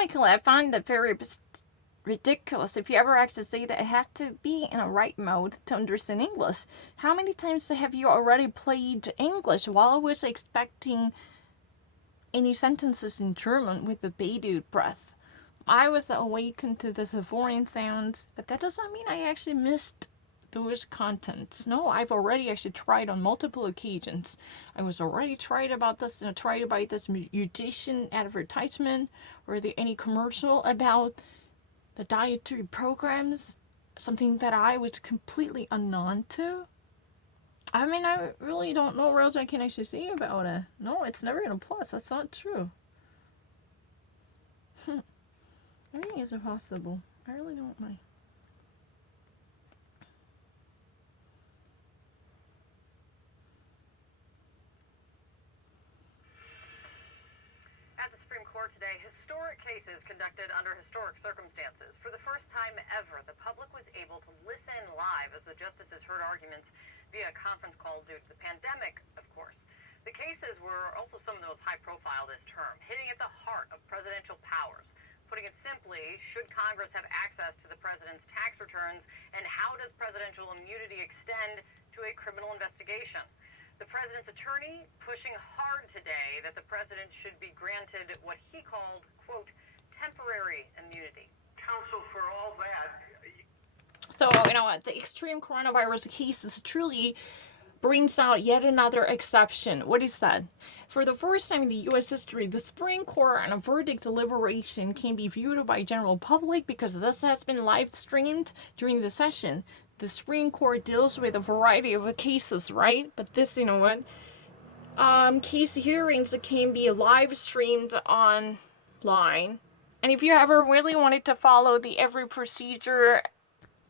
Michael, I find it very ridiculous if you ever actually say that it had to be in a right mode to understand English. How many times have you already played English while I was expecting any sentences in German with the bated breath? I was awakened to the foreign sounds, but that does not mean I actually missed those contents. No, I've already actually tried on multiple occasions. I was already tried about this, tried about this musician advertisement or any commercial about the dietary programs, something that I was completely unknown to. I mean, I really don't know what else I can actually say about it. No, it's never in a plus. That's not true. Everything is impossible. I really don't mind. At the Supreme Court today, historic cases conducted under historic circumstances. For the first time ever, the public was able to listen live as the justices heard arguments via a conference call due to the pandemic, of course. The cases were also some of the most high profile this term, hitting at the heart of presidential powers. Putting it simply, should Congress have access to the president's tax returns, and how does presidential immunity extend to a criminal investigation? The president's attorney pushing hard today that the president should be granted what he called, quote, temporary immunity. Counsel, for all that. So, what? The extreme coronavirus cases truly brings out yet another exception. What is that? For the first time in the U.S. history, the Supreme Court on a verdict deliberation can be viewed by general public because this has been live streamed during the session. The Supreme Court deals with a variety of cases, right? But this, case hearings can be live streamed online. And if you ever really wanted to follow the every procedure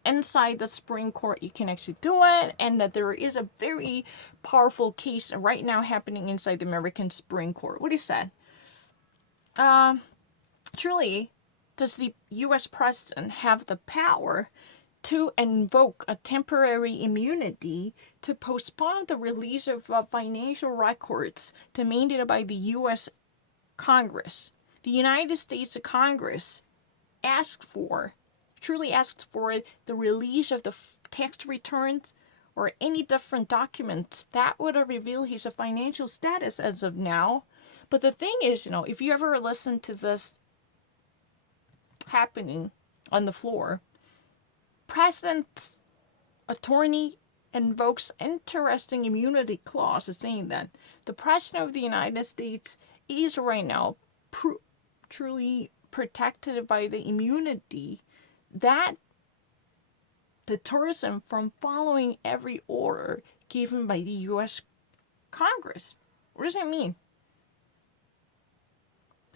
inside the Supreme Court, you can actually do it, and that there is a very powerful case right now happening inside the American Supreme Court. What is that? Truly, does the U.S. president have the power to invoke a temporary immunity to postpone the release of financial records demanded by the U.S. Congress? The United States Congress truly asked for the release of the tax returns or any different documents that would reveal his financial status as of now. But the thing is, if you ever listen to this happening on the floor, President's attorney invokes interesting immunity clause saying that the President of the United States is right now truly protected by the immunity that deters him from following every order given by the U.S. Congress. What does that mean?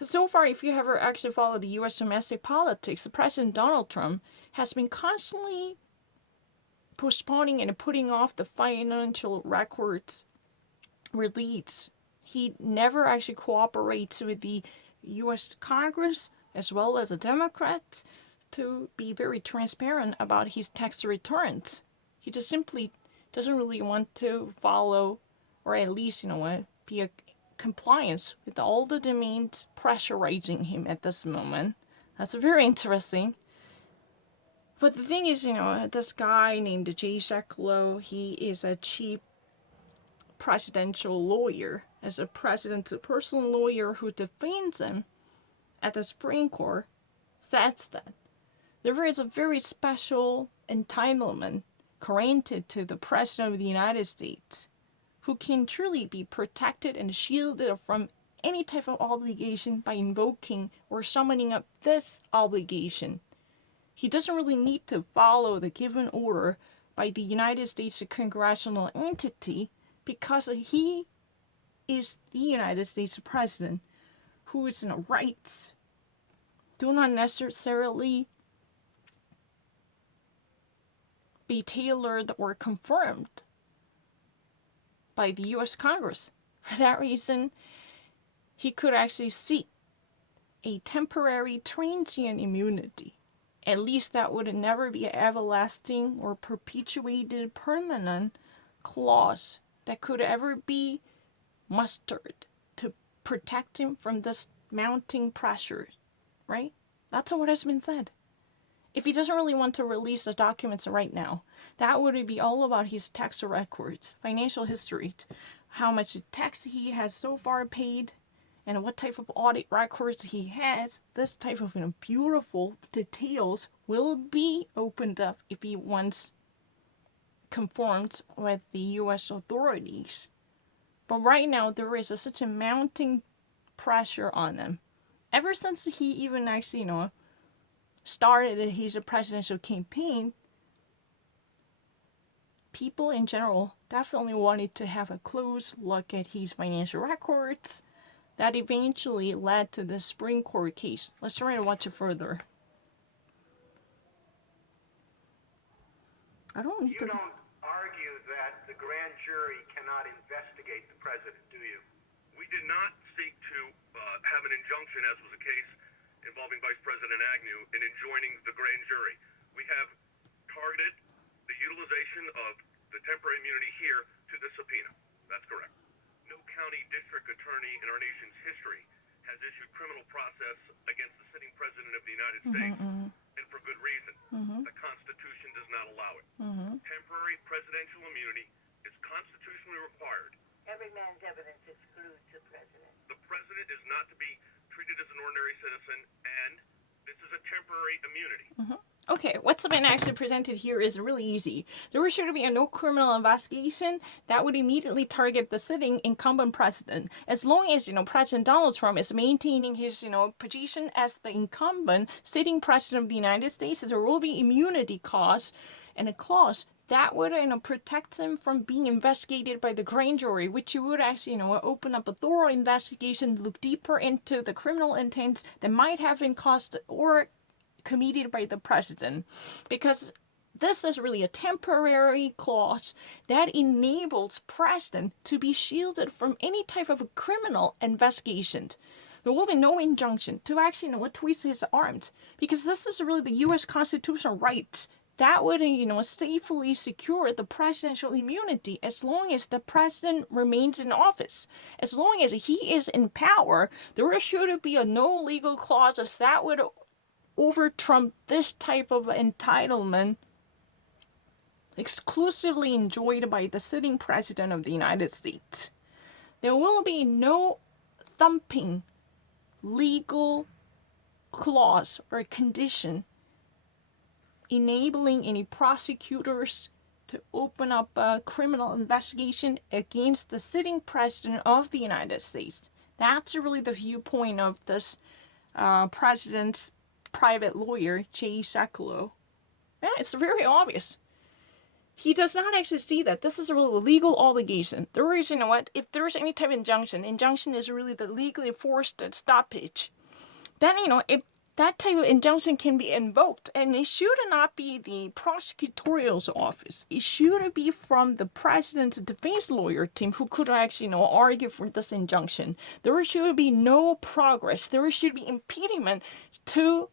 So far, if you ever actually followed the U.S. domestic politics, the President Donald Trump has been constantly postponing and putting off the financial records release. He never actually cooperates with the U.S. Congress as well as the Democrats to be very transparent about his tax returns. He just simply doesn't really want to follow, or at least, be a compliance with all the demands pressurizing him at this moment. That's very interesting. But the thing is, this guy named Jay Sekulow, he is a chief presidential lawyer, as a president's personal lawyer who defends him at the Supreme Court, says that there is a very special entitlement granted to the President of the United States, who can truly be protected and shielded from any type of obligation by invoking or summoning up this obligation. He doesn't really need to follow the given order by the United States congressional entity because he is the United States President, whose rights do not necessarily be tailored or confirmed by the U.S. Congress. For that reason, he could actually seek a temporary transient immunity. At least that would never be an everlasting or perpetuated permanent clause that could ever be mustered to protect him from this mounting pressure right? That's what has been said. If he doesn't really want to release the documents right now, that would be all about his tax records, financial history, how much tax he has so far paid, and what type of audit records he has. This type of beautiful details will be opened up if he once conforms with the U.S. authorities. But right now, there is such a mounting pressure on him. Ever since he even actually, started his presidential campaign, people in general definitely wanted to have a close look at his financial records. That eventually led to the Supreme Court case. Let's try to watch it further. I don't need You to. don't argue that the grand jury cannot investigate the president, do you? We did not seek to have an injunction, as was the case involving Vice President Agnew, in enjoining the grand jury. We have targeted the utilization of the temporary immunity here to the subpoena. That's correct. No county district attorney in our nation's history has issued criminal process against the sitting president of the United States, and for good reason. The Constitution does not allow it. Temporary presidential immunity is constitutionally required. Every man's evidence is glued to the president. The president is not to be treated as an ordinary citizen, and this is a temporary immunity. Okay, what's been actually presented here is really easy. There should be a no criminal investigation that would immediately target the sitting incumbent president. As long as, President Donald Trump is maintaining his, position as the incumbent sitting president of the United States, there will be immunity clause and a clause that would, protect him from being investigated by the grand jury, which would actually, open up a thorough investigation, look deeper into the criminal intents that might have been caused or committed by the president, because this is really a temporary clause that enables president to be shielded from any type of a criminal investigation. There will be no injunction to actually twist his arms, because this is really the U.S. constitutional right that would safely secure the presidential immunity as long as the president remains in office. As long as he is in power, there should be no legal clauses that would overtrump this type of entitlement exclusively enjoyed by the sitting president of the United States. There will be no thumping legal clause or condition enabling any prosecutors to open up a criminal investigation against the sitting president of the United States. That's really the viewpoint of this president's private lawyer, Jay Sekulow. Yeah, it's very obvious. He does not actually see that this is a real legal obligation. There is, if there's any type of injunction is really the legally enforced stoppage. Then, if that type of injunction can be invoked, and it should not be the prosecutorial office. It should be from the president's defense lawyer team who could actually, argue for this injunction. There should be no progress. There should be impediment to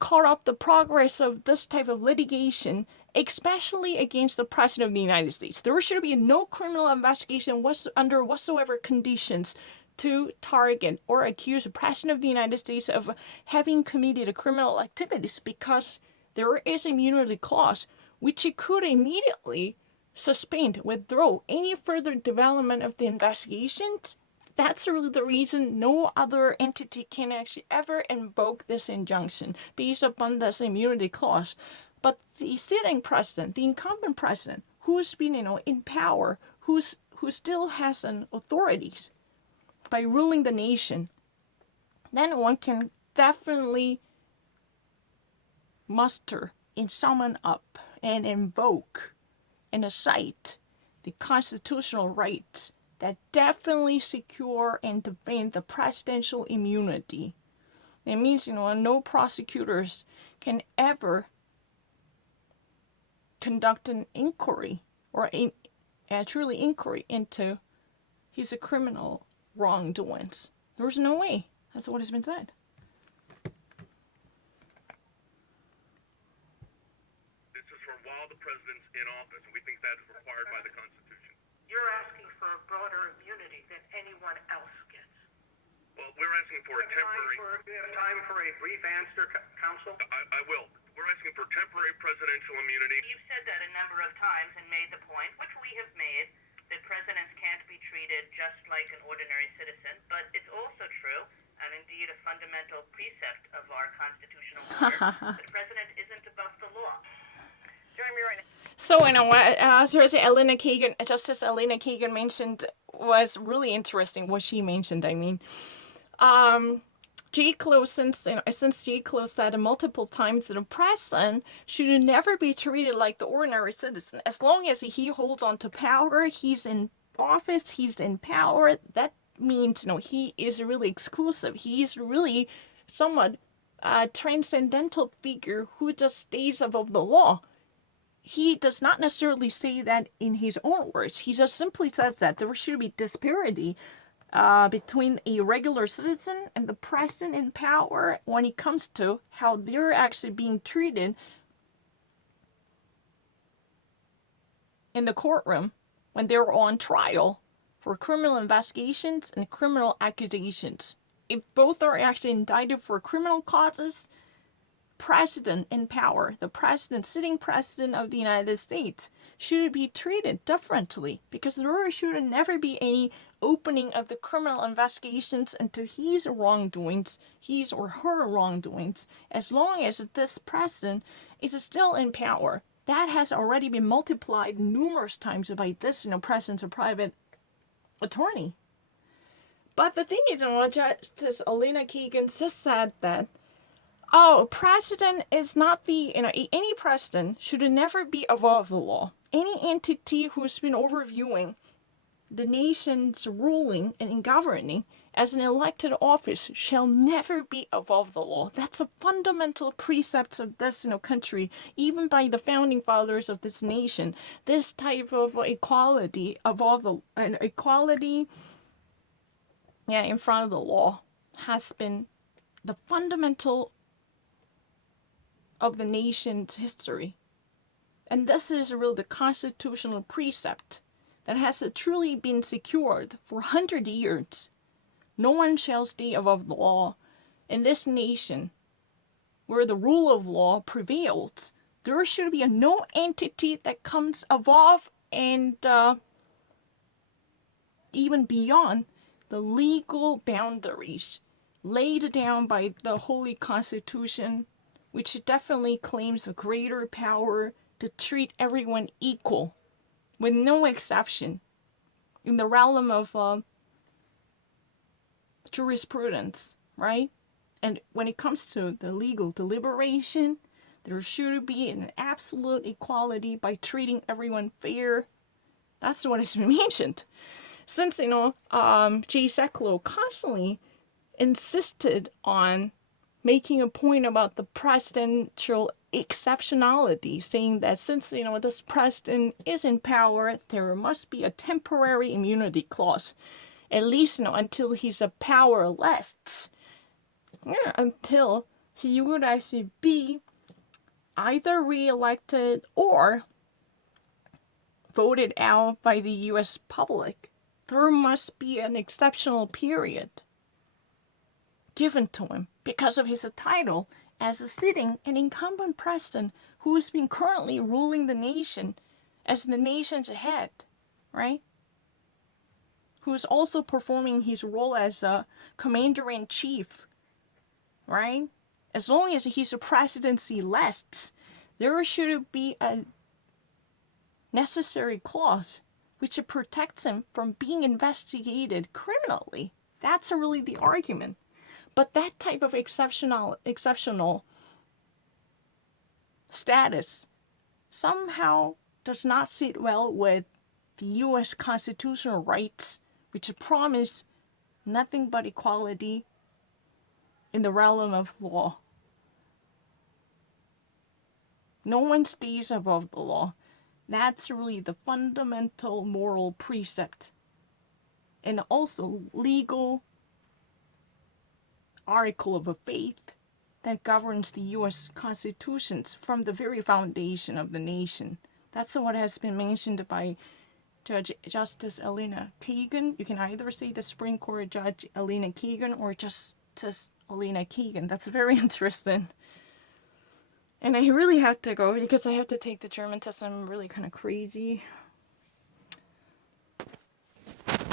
cut off the progress of this type of litigation, especially against the president of the United States. There should be no criminal investigation under whatsoever conditions to target or accuse the President of the United States of having committed criminal activities, because there is immunity clause which it could immediately suspend, withdraw any further development of the investigations. That's really the reason no other entity can actually ever invoke this injunction based upon this immunity clause. But the sitting president, the incumbent president, who's been in power, who still has an authorities by ruling the nation, then one can definitely muster and summon up and invoke and cite the constitutional rights that definitely secure and defend the presidential immunity. It means, no prosecutors can ever conduct an inquiry or a truly inquiry into his criminal wrongdoings. There's no way. That's what has been said. This is for while the president's in office, and we think that is required by the Constitution. You're asking for a broader immunity than anyone else gets. Well, we're asking for a temporary. We have time for a brief answer, Counsel? I will. We're asking for temporary presidential immunity. You've said that a number of times and made the point, which we have made, that presidents can't be treated just like an ordinary citizen. But it's also true, and indeed a fundamental precept of our constitutional order, the president isn't above the law. Joining me right now. So, you know what Elena Kagan, Justice Elena Kagan mentioned was really interesting. What she mentioned, I mean, J. Clow, since J. Clow said multiple times that a president should never be treated like the ordinary citizen. As long as he holds on to power, he's in office, he's in power. That means, he is really exclusive. He is really somewhat a transcendental figure who just stays above the law. He does not necessarily say that in his own words. He just simply says that there should be disparity between a regular citizen and the president in power when it comes to how they're actually being treated in the courtroom when they're on trial for criminal investigations and criminal accusations. If both are actually indicted for criminal causes, president in power, the president, sitting president of the United States, should be treated differently, because there should never be any opening of the criminal investigations into his wrongdoings, his or her wrongdoings, as long as this president is still in power. That has already been multiplied numerous times by this, president's a private attorney. But the thing is, Justice Elena Kagan just said that, president is not any president should never be above the law. Any entity who's been overviewing the nation's ruling and governing as an elected office shall never be above the law. That's a fundamental precept of this country, even by the founding fathers of this nation. This type of equality in front of the law has been the fundamental of the nation's history. And this is really the constitutional precept that has truly been secured for 100 years. No one shall stay above the law. In this nation, where the rule of law prevails, there should be no entity that comes above and even beyond the legal boundaries laid down by the Holy Constitution, which definitely claims a greater power to treat everyone equal, with no exception, in the realm of jurisprudence, right? And when it comes to the legal deliberation, there should be an absolute equality by treating everyone fair. That's what has been mentioned. Since, Jay Sekulow constantly insisted on making a point about the presidential exceptionality, saying that since, this president is in power, there must be a temporary immunity clause, at least, until he's powerless. Yeah, until he would actually be either re-elected or voted out by the U.S. public. There must be an exceptional period given to him because of his title as a sitting and incumbent president who has been currently ruling the nation as the nation's head, right? Who is also performing his role as a commander-in-chief, right? As long as his presidency lasts, there should be a necessary clause which protects him from being investigated criminally. That's really the argument. But that type of exceptional status somehow does not sit well with the U.S. constitutional rights, which promise nothing but equality in the realm of law. No one stays above the law. That's really the fundamental moral precept and also legal article of faith that governs the U.S. constitutions from the very foundation of the nation. That's what has been mentioned by Justice Elena Kagan. You can either say the Supreme Court Judge Elena Kagan or Justice Elena Kagan. That's very interesting. And I really have to go because I have to take the German test. I'm really kind of crazy.